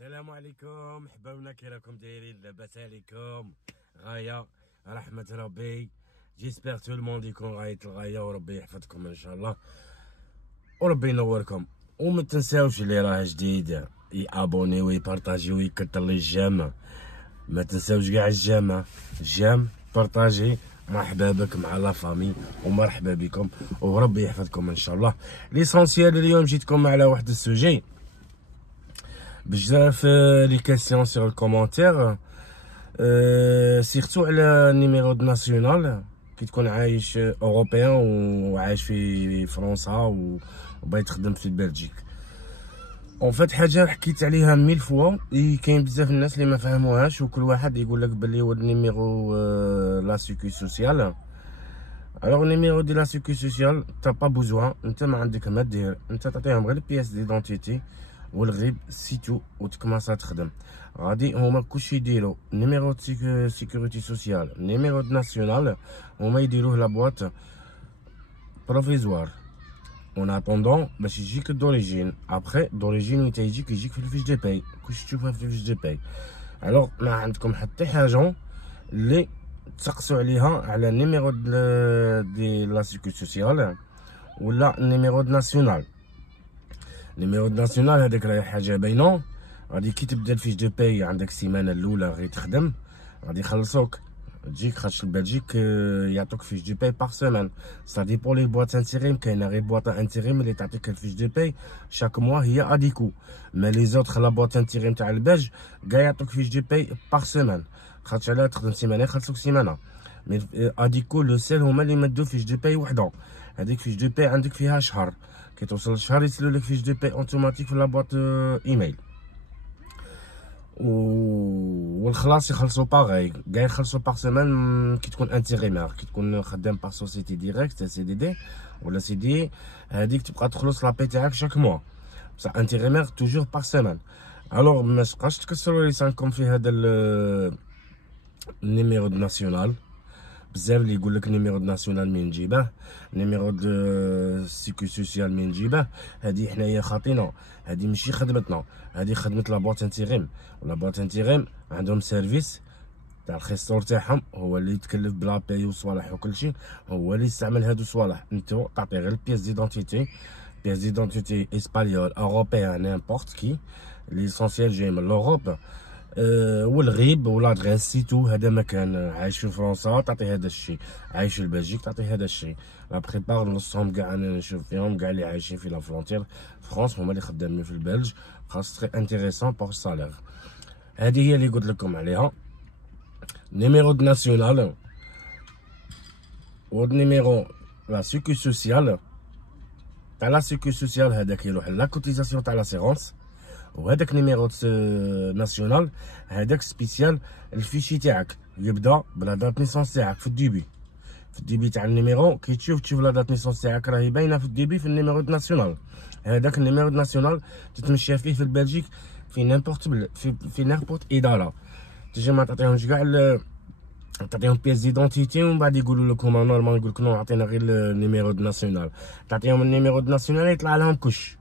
السلام عليكم حباونا، كي راكم دايرين؟ لاباس عليكم؟ غايه رحمه ربي. جيسبر تو الموند يكون غايه الغايه، وربي يحفظكم ان شاء الله، وربي ينوركم. وما تنساوش اللي راه جديد يابوني ويبارطاجي ويكثر لي الجام. ما تنساوش كاع الجام، جام بارطاجي. مرحبا بك مع لا فامي ومرحبا بكم، وربي يحفظكم ان شاء الله. ليسونسيال اليوم جيتكم على واحد السوجي بزاف لي كيسيون سيغ الكومونتير، سيرتو على نيميرو دو ناسيونال كي تكون عايش اوروبيان وعايش في فرنسا وبغيت تخدم في بلجيك. اون فات حاجه حكيت عليها 1000 فوا، كاين بزاف الناس اللي ما فهموهاش، وكل واحد يقول لك بلي هو النيميرو لا سيكو سوسيال. الوغ نيميرو دي لا سيكو سوسيال تا با بوزوان، انت ما عندك ما دير، انت تعطيهم غير البياس ديدونتيتي والغيب سيتو وتكماصا تخدم. غادي هما كلشي يديرو نيميرو سيكوريتي سوسيال، نيميرو ناسيونال، هما يديروه لابواط بروفيزوار اون اتوندون باش يجيك دوريجين. ابخي دوريجين وين يجيك في الفيش دي باي، كلشي تشوفها في الفيش دي باي. الوغ ما عندكم حتى حاجه اللي تسقسوا عليها على نيميرو دي لا سيكوريتي سوسيال ولا نيميرو ناسيونال. نيميرو ناسيونال هذاك راهي حاجه باينه، غادي كي تبدا الفيش دو باي عندك السيمانه الاولى غير تخدم، غادي يخلصوك تجيك خاطش البلجيك يعطوك فيش دو باي باغ سيمان. سا ديبون لي بواط انتيريم، كاينه غير بواط انتيريم اللي تعطيك الفيش دو باي شاك موا هي اديكو، ما لي زوطخ لا بواط انتيريم تاع البلج كاع يعطوك فيش دو باي باغ سيمان، خاطش علاه تخدم سيمانه يخلصوك سيمانه. مي اديكو لو سيل هما اللي مدو فيش دو باي وحده، هذيك فيش دو باي عندك فيها شهر، كي توصل للشهر يسلو لك فيش دو باي اوتوماتيك في لابواط ايميل. والخلاص يخلصوا باغي، كاع يخلصوا باغ سيمان كي تكون انتيغيمير، كي تكون خدام باغ سوسيتي ديريكت سي دي دي ولا سي دي، هذيك تبقى تخلص لابي تاعك شاك موا، بصح انتيغيمير توجور باغ سيمان. الوغ ما تبقاش تكسروا لسانكم في هذا النيميرو ناسيونال. بزاف اللي يقول لك نيميرو ناسيونال من نجيبه، نيميرو دو سيكو سوسيال من نجيبه، هذه حنايا خاطينا، هذه ماشي خدمتنا، هذه خدمه لابواط انتيغيم. ولا بواط انتيغيم عندهم سيرفيس تاع الخيستور تاعهم، هو اللي يتكلف بلا باي وصوالح وكلشي، هو اللي يستعمل هادو صوالح. انت تعطي غير البياس ديدونتيتي، بياس ديدونتيتي اسبانيول اوروبيان نيمبورت كي، ليسونسيال جاي من لوروب، والغيب والادريس سيتو. هذا مكان عايش في فرنسا تعطي هذا الشيء، عايش في بلجيك تعطي هذا الشيء. لا بريبار نصهم كاع انا نشوف فيهم كاع اللي عايشين في لا فرونتير فرونس هما اللي خدامين في البلج، خاص تري انتيريسون بور السالير. هذه هي اللي قلت لكم عليها. نيميرو ناسيونال و نيميرو لا سيكو سوسيال. تاع لا سيكو سوسيال هذاك يروح لا كوتيزاسيون تاع لاسيغونس، وهذاك نيميرو ناسيونال هذاك سبيسيال الفيشي تاعك يبدا بلا دات نيسونس تاعك في الديبي. في الديبي تاع النيميرو كي تشوف لا دات نيسونس تاعك راهي باينه في الديبي في النيميرو ناسيونال. هذاك النيميرو ناسيونال تتمشى فيه في البلجيك في نيمبورت في نيمبورت اداره، تجي ما تعطيهمش كاع تعطيهم بياس ديدونتيتي ومن بعد يقولوا لك هما نورمال، يقول لك نو عطينا غير النيميرو ناسيونال. تعطيهم النيميرو ناسيونال يطلع لهم كش،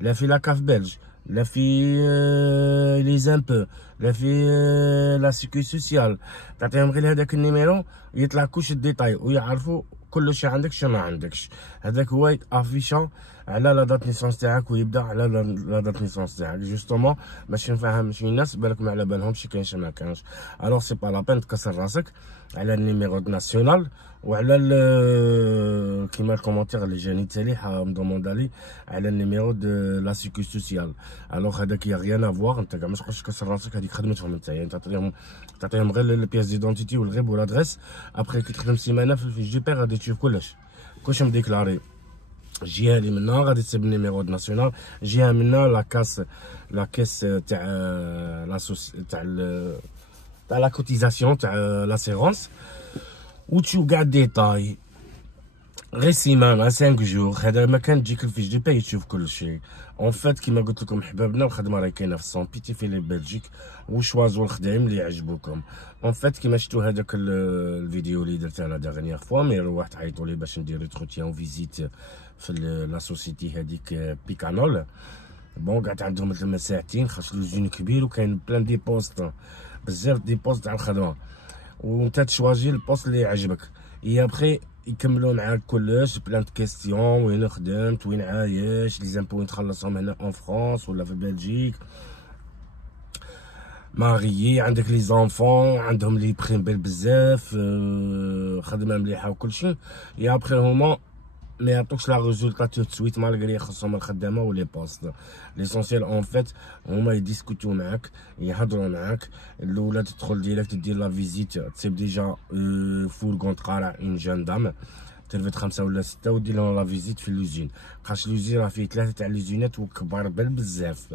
لا في لاكاف بلج، لا في لي زامبو، لا في لا سيكو سوسيال. تعطيهم غير هذاك النيميرو يطلع كلش الديتاي ويعرفوا كل شيء عندك شنو ما عندكش. هذاك هو افيشا على لا دات نيسونس تاعك ويبدا على لا دات نيسونس تاعك جوستومون باش نفهم شي ناس بالك ما على بالهمش كاين ما كانش. الوغ سي با لا بين تكسر راسك على النيميرو ناسيونال وعلى كيما الكومونتير اللي جاني تالي مدوموندا لي على النيميرو دو لا سيكو سوسيال. الوغ هذاك يا غيان افواغ، انت كاع ما تبقاش تكسر راسك، هذيك خدمتهم انت، يعني تعطيهم غير البياس ديدونتيتي والغيب والادريس. ابخي كي تخدم سيمانه في الفيش دي بي غادي تشوف كلش مديكلاري. جهه اللي منا غادي تسيب النيميرو ناسيونال، جهه منا لا كيس تاع تاع لا كوتيزاسيون تاع لاسيغونس، وتشوف كاع الديتاي غير سيمانه 5 جور. هذا ما كان تجيك الفيش دي باي تشوف كل شيء. اون فات كيما قلت لكم حبابنا الخدمه راهي كاينه في السون بيتي في لي بلجيك، وشوازو الخدايم اللي يعجبوكم. اون فات كيما شفتوا هذاك الفيديو اللي درتها لا دغنييغ فوا، مي روحت عيطوا لي باش ندير روتروتيان فيزيت في لا سوسيتي هذيك بيكانول. بون قعدت عندهم تما ساعتين، خاطر لوزين كبير وكاين بلان دي بوست، بزاف دي بوست تاع الخدمه، وانت تشواجي البوست اللي يعجبك. يا بخي يكملوا معاك كلش، بلان دو كيستيون، وين خدمت، وين عايش، لي زامبو وين تخلصهم هنا اون فرانس ولا في بلجيك، ماغيي، عندك لي زونفون عندهم لي بريم بزاف، خدمه مليحه وكلشي. يا بخي هما ما يعطوكش لا ريزولطا تو سويت، مالغري خصهم الخدامه ولي بوست. ليسونسيال اون فيت هما يديسكوتيو معاك، يهضروا معاك. الاولى تدخل ديريكت دير لا فيزيت، تصيب ديجا فورغون تقارع اون جاندام تلفت 5 ولا 6 ودير لهم لا فيزيت في لوزين، خاطش لوزين راه فيه 3 تاع لوزينات وكبار بزاف،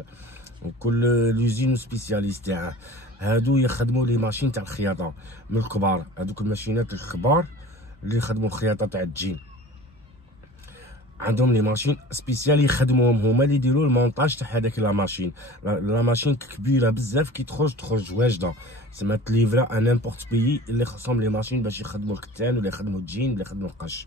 وكل لوزين سبيسياليست تاعه. هادو يخدموا لي ماشين تاع الخياطه من الكبار، هادوك الماشينات الكبار اللي يخدموا الخياطه تاع الجين، عندهم لي ماشين سبيسيال يخدموهم، هما اللي يديروا المونطاج تاع هذاك لا ماشين. لا ماشين كبيره بزاف كي تخرج واجده، تسمى تليفرا ان امبورت بيي اللي خصهم لي ماشين باش يخدموا الكتان ولا يخدموا الجين ولا يخدموا القش.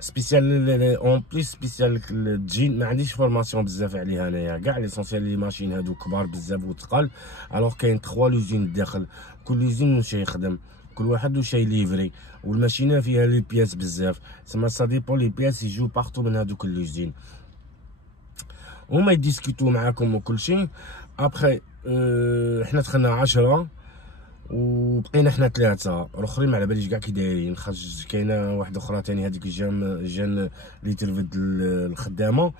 سبيسيال اون بليس سبيسيال الجين ما عنديش فورماسيون بزاف عليها انايا، كاع ليسونسيال لي ماشين هادو كبار بزاف وثقال. الوغ كاين 3 لوزين الداخل، كل لوزين واش يخدم، كل واحد واش يليفري، والماشينه فيها لي بياس بزاف، تسمى سا ديبون لي بياس يجيو بارتو من هادوك اللوزين. هما يديسكوتو معاكم وكلشي. ابخي حنا دخلنا 10 وبقينا حنا 3 الاخرين ما على باليش كاع كي دايرين، خاطر كاينه واحده اخرى تاني هذيك جان اللي ترفد الخدامه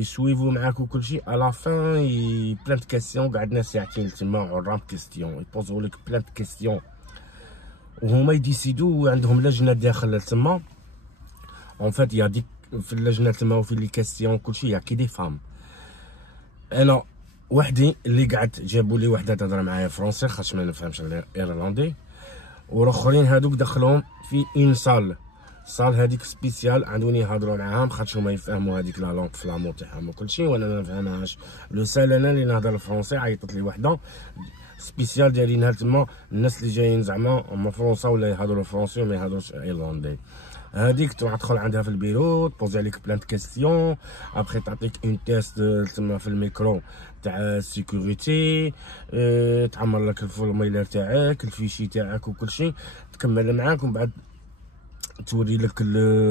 يسويفو معاك وكلشي. الا فان بلان كيستيون، قعدنا ساعتين تما عرام كيستيون، يبوزو لك بلان كيستيون وهما يديسيدو. عندهم لجنه داخل تما اون فات، يا ديك في اللجنه تما وفي لي كيستيون كلشي يا كي دي فام. انا وحدي اللي قعدت، جابوا لي وحده تهضر معايا فرونسي خاطش ما نفهمش الايرلندي، والاخرين هادوك دخلهم في اون صال هذيك سبيسيال عندوني يهضروا معاهم خاطش هما يفهموا هذيك لا لونغ فلامون تاعهم وكلشي وانا ما نفهمهاش. لو سال انا اللي نهضر الفرونسي، عيطت لي وحده سبيسيال دايرينها تما الناس اللي جايين زعما هما فرونسا ولا يهضروا فرونسي وما يهضروش ايرلندي. هذيك تدخل عندها في البيرو تبوزي عليك بلان كيستيون، ابخي تعطيك اون تيست تما في الميكرو تاع السيكوريتي، تعمر لك الفورميلير تاعك الفيشي تاعك وكلشي، تكمل معاك ومن بعد توري لك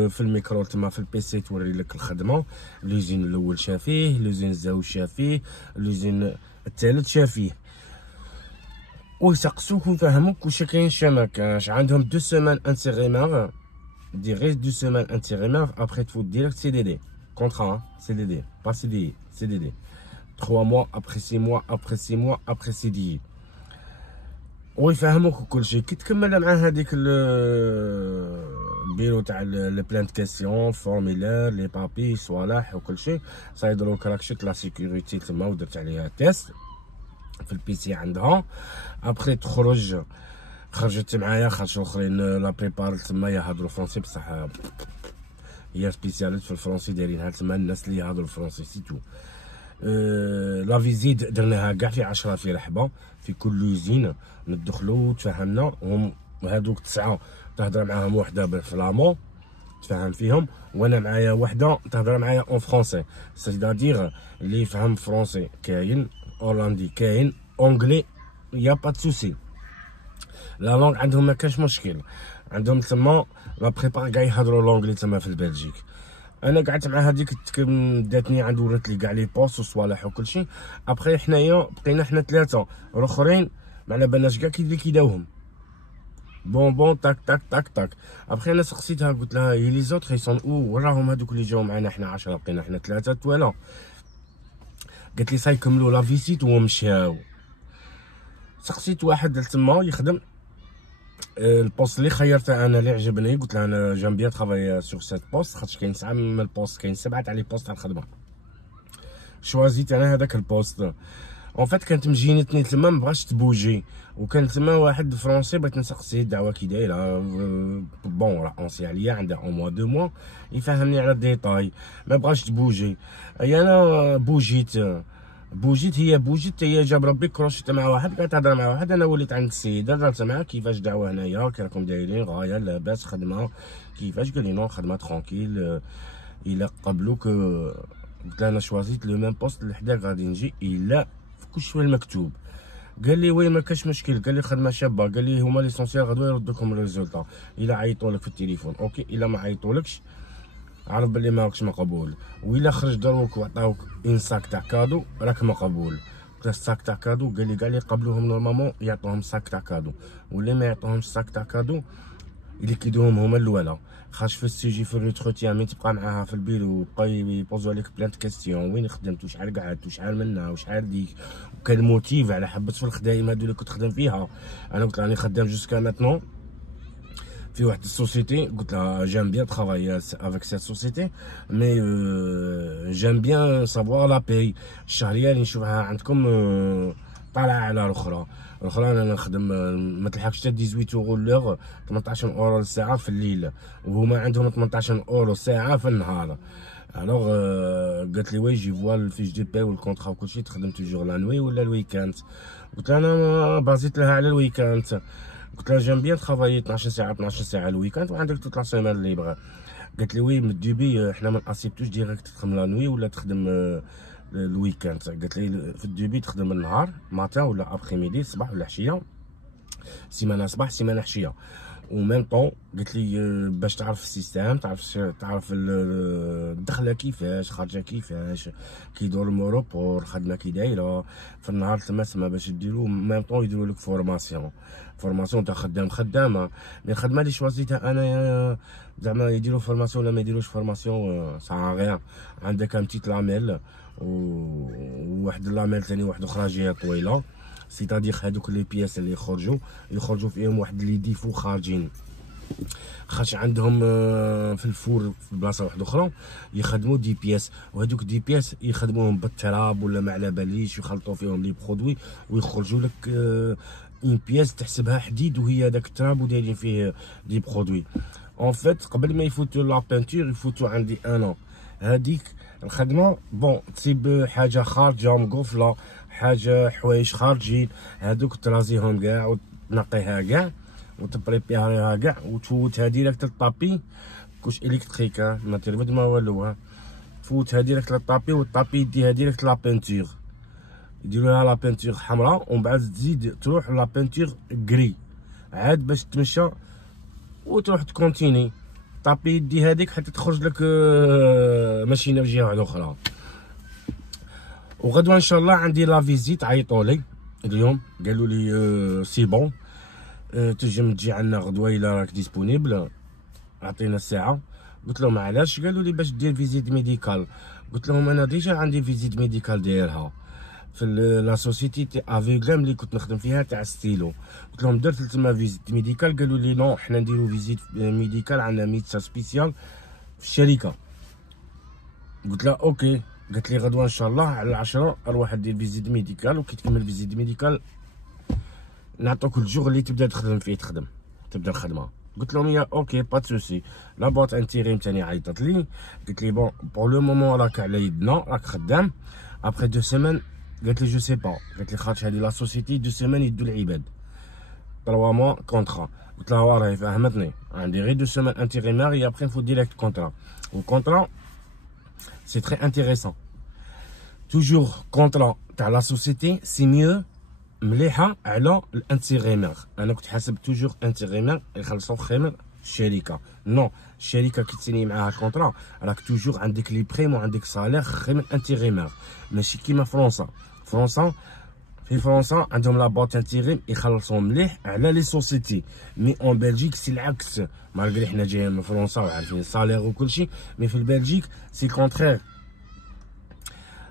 في الميكرو تما في البيسي توري لك الخدمه. لوزين الاول شافيه، لوزين الزاوج شافيه، لوزين الثالث شافيه، ويسقسوك ويفهموك واش كاين شا ما كانش. عندهم 2 سيمان انتيغيمار، دي غير 2 سيمان انتيغيمار، ابخي تفوت ديريكت سي دي دي كونطرا، سي دي دي با سي دي، سي دي دي 3 موا ابخي 6 موا ابخي 6 موا ابخي سي دي، ويفهموك كلشي. كي تكمل مع هذيك البيرو تاع لي بلان كيسيون فورميلير لي بابي صوالح وكلشي، صايدروك راك شفت لا سيكوريتي تما ودرت عليها تيست في البيسي عندها. ابخي خرجت معايا خاطر الاخرين لا بريبار تما يهضروا فرونسي بصح هي سبيسياليست في الفرونسي دايرينها تما الناس اللي يهضروا فرونسي سيتو. لا فيزيت درناها كاع في 10 في رحبه في كل لوزين، ندخلو تفاهمنا. هم هادوك 9 تهضر معاهم وحده بالفلامون تفهم فيهم، وانا معايا وحده تهضر معايا اون فرونسي، سيدادير اللي يفهم فرونسي كاين، هولندي كاين، اونغلي يا با سوسي. لا لونغ عندهم ما كاش مشكل، عندهم تما لا بريبار كاع يهضروا لونغلي تما في البلجيك. انا قعدت مع هذيك داتني عند ورات لي كاع لي بوست وصوالح وكلشي. ابخي حنايا بقينا حنا 3 الاخرين ما على بالناش كاع كي داوهم بون تاك تاك تاك تاك. ابخي انا سقسيتها قلت لها هي لي زوتر يسون وين راهم هذوك اللي جاو معنا حنا 10 بقينا حنا 3 توالا. قالت لي صاي كملوا لا فيزيت ومشاو. سقسيت واحد تما يخدم البوست اللي خيرته انا اللي عجبني، قلت له انا جام بيان ترافاي سور سيت بوست خاطر كاين 9 من البوست، كاين 7 تاع لي بوست تاع الخدمه. شوازيت انا هذاك البوست اون فات. كانت مجينتني تما مبغاش تبوجي، وكان تما واحد فرونسي بغيت نسقسيه الدعوه كي دايره بون راه اونسي عليا عندها اون موا 2 موا يفهمني على الديتاي، ما بغاش تبوجي. اي انا بوجيت هي بوجيت، هي جاب ربي كروشيت مع واحد قاعد تهضر مع واحد. انا وليت عند السيده هضرت معاه كيفاش دعوه هنايا كي راكم دايرين غايه لاباس خدمه كيفاش، قال لي نو خدمه ترونكيل الا قبلوك قلت له انا شوازيت لو ميم بوست اللي حداك غادي نجي الا في كلشي في المكتوب. قال لي وي ما كاش مشكل، قال لي خدمه شابه، قال لي هما ليسونسيال غدوه يردوكم الريزولطا الا عيطوا لك في التليفون اوكي، الا ما عيطولكش عرف بلي ماكش مقبول، وإلا خرج دروك وعطاوك اون ساك تاع كادو راك مقبول. قلت له الساك تاع كادو، قال لي كاع اللي يقبلوهم نورمالمون يعطوهم ساك تاع كادو، واللي ما يعطوهمش ساك تاع كادو اللي كيدوهم هما الاولى. خاش في السيجي في الروتروتيان مين تبقى معاها في البيرو وبقى يبوزو عليك بلان كيستيون، وين خدمت وشحال قعدت وشحال منا وشحال ديك، وكان موتيف على حبس في الخدايم هادو اللي كنت خدام فيها. انا قلت راني خدام جوسكا ماتنون في واحد السوسيتي، قلت لها جيم بيان ترافايي افيك سيت سوسيتي مي جيم بيان سافوار لا باي الشهريه اللي نشوفها عندكم طالعه على الاخرى. انا نخدم ما تلحقش حتى 18 اورو لوغ، 18 اورو الساعه في الليل، وهما عندهم 18 اورو الساعه في النهار. الوغ قالت لي وي جي فوا الفيش دو باي والكونطرا وكلشي، تخدم توجور لا نوي ولا الويكاند؟ قلت لها انا بازيت لها على الويكاند. قلت لها جيم بيان ترافايي 12 ساعه 12 ساعه الويكاند وعندك توت لا سيمان ليبر. قالت لي وي من الدوبي حنا ما ناسيبتوش ديريكت تخدم لا نوي ولا تخدم الويكاند. قالت لي في الدوبي تخدم النهار ماتان ولا ابخي ميدي، صباح ولا عشيه، سيمانه صباح سيمانه عشيه. وميم طون قالت لي باش تعرف السيستم، تعرف الدخله كيفاش خارجه كيفاش كيدور الموروبور خدمه كي دايره في النهار تما باش ديرو ميم طون يديروا لك فورماسيون تاع خدامه. مي الخدمه اللي شوازيتها انا زعما يديروا فورماسيون ولا ما يديروش فورماسيون سا غير، عندك ان بتيت لاميل وواحد لاميل ثاني واحده اخرى جهه طويله، سيتادير هادوك لي بياس اللي يخرجوا فيهم واحد لي ديفو خارجين، خاش عندهم في الفور في بلاصه واحده اخرى يخدموا دي بياس، وهذوك دي بياس يخدموهم بالتراب ولا ما على باليش، يخلطوا فيهم لي برودوي ويخرجوا لك اون بياس تحسبها حديد وهي داك التراب ودايرين فيه دي برودوي. اون فيت قبل ما يفوتوا لا بانتور يفوتوا عندي انا هذيك الخدمه بون تصيب حاجه خارجه مقفله، حاجه حوايج خارجين هذوك ترازيهم كاع وتنقيها كاع وتبريبيريها كاع وتفوتها ديريكت للطابي، كلش الكتريك ما تربد ما والو، تفوتها ديريكت للطابي والطابي يديها ديريكت لا بانتور، يديروها لا بانتور حمراء ومن بعد تزيد تروح لا بانتور كري عاد باش تمشى وتروح تكونتيني طابي يدي هذيك حتى تخرج لك ماشينه في جهه واحده اخرى. وغدوه ان شاء الله عندي لا فيزيت، عيطولي اليوم قالوا لي سي بون تنجم تجي عندنا غدوه الا راك ديسپونيبل، عطينا الساعه. قلت لهم علاش؟ قالوا لي باش دير فيزيت ميديكال. قلت لهم انا ديجا عندي فيزيت ميديكال دايرها في لا سوسيتي تي افيغلام اللي كنت نخدم فيها تاع ستيلو. قلت لهم درت تما فيزيت ميديكال، قالوا لي نو حنا نديرو فيزيت ميديكال عندنا ميدسا سبيسيال في الشركه. قلت لها اوكي. قالت لي غدوه ان شاء الله على 10 اروح دير فيزيت ميديكال، وكي تكمل فيزيت ميديكال نعطوك الجوغ اللي تبدا تخدم فيه تبدا الخدمه. قلت لهم يا اوكي با سوسي. لا بوط انتيريم تاني عيطت لي قلت لي بون بور لو مومون راك على يدنا راك خدام، ابخي 2 سيمان قالت لي جو سي با، قالت لي خاطش هادي لا سوسيتي 2 سيمان يدو العباد 3 موا كونطرا. قلت لها واه راهي فهمتني، عندي غير 2 سيمان انتيريماري ابخي نفوت ديريكت كونطرا، والكونطرا سي تري انتيريسون. توجور كونطرا تاع لا سوسيتي سي ميو مليحه على الانتيغيمير. انا كنت حاسب توجور انتيغيمير يخلصوا خير الشركه، نو الشركه كي تسيني معاها كونطرا راك توجور عندك لي بريم وعندك صالير خير من انتيغيمير، ماشي كيما فرنسا. في فرنسا عندهم لا بوت انتيغيم يخلصوا مليح على لي سوسيتي، مي اون بلجيك سي العكس، مالغري حنا جايين من فرنسا وعارفين الصالير وكلشي، مي في البلجيك سي كونترير،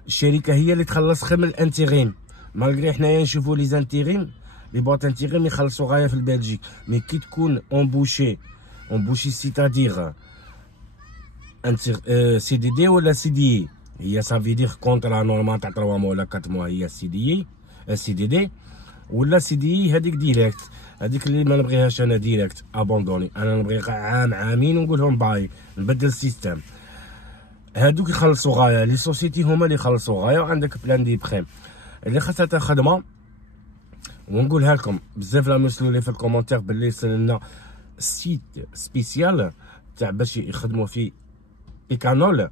الشركه هي اللي تخلص خير من الانتيغيم. مالغري حنايا نشوفو لي زانتيغيم لي بوط انتيغيم يخلصوا غايه في البلجيك، مي كي تكون اونبوشي سيتادير سي دي دي ولا سي دي هي سافي دير كونترا نورمال تاع 3 موا ولا 4 موا هي سي دي دي ولا سي دي هذيك ديريكت، هذيك اللي ما نبغيهاش انا ديريكت ابوندوني، انا نبغي عام عامين ونقول لهم باي نبدل السيستم. هادوك يخلصوا غايه، لي سوسيتي هما اللي يخلصوا غايه، وعندك بلان دي بريم اللي خاصها خدمه. ونقولها لكم بزاف لا مرسلوا لي في الكومونتير باللي سلنا سيت سبيسيال تاع باش يخدموا فيه بيكانول.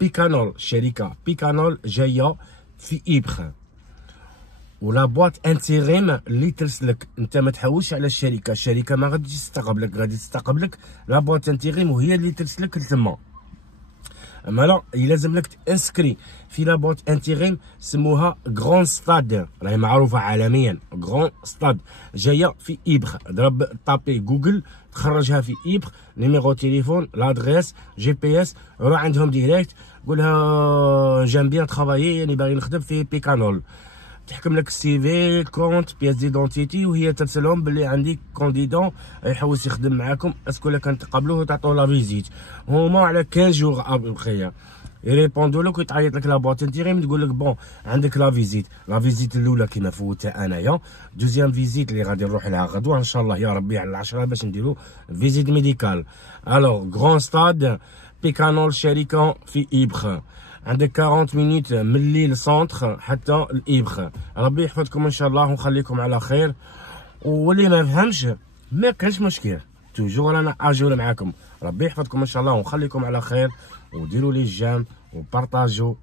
بيكانول شركه بيكانول جايه في ابخ، ولا بواط انتيغيم اللي ترسلك انت ما تحوش على الشركه ما غاديش تستقبلك، غادي تستقبلك لا بواط انتيغيم وهي اللي ترسلك لتما. اما لا يلزم لك تانسكري في لا بواط انتيغيم سموها غران ستاد، راهي معروفه عالميا. غران ستاد جايه في ابخ، ضرب طابي جوجل تخرجها في ابخ، نيميرو تليفون لادريس جي بي اس، روح عندهم ديريكت قولها جام بيان ترافايي يعني باغي نخدم في بيكانول، تحكم لك السي في كونت بياس ديدونتيتي، وهي ترسلهم باللي عندي كونديدون يحوس يخدم معاكم، اسكو لا كان تقابلوه وتعطوه لا فيزيت. هما على 15 جوغ ابخي يريبوندو لك وتعيط لك لا بواط انتيغيم تقول لك بون عندك لا فيزيت. لا فيزيت الاولى كيما فوتها انايا، دوزيام فيزيت اللي غادي نروح لها غدوه ان شاء الله يا ربي على 10 باش نديرو فيزيت ميديكال. الوغ غران ستاد بيكانول شركه في ابخ، عندك 40 مينوت من الليل سونتر حتى الابخ. ربي يحفظكم ان شاء الله ونخليكم على خير، واللي ما فهمش ما كانش مشكل، توجور انا اجور معاكم. ربي يحفظكم ان شاء الله ونخليكم على خير، وديروا لي الجام وبارطاجوا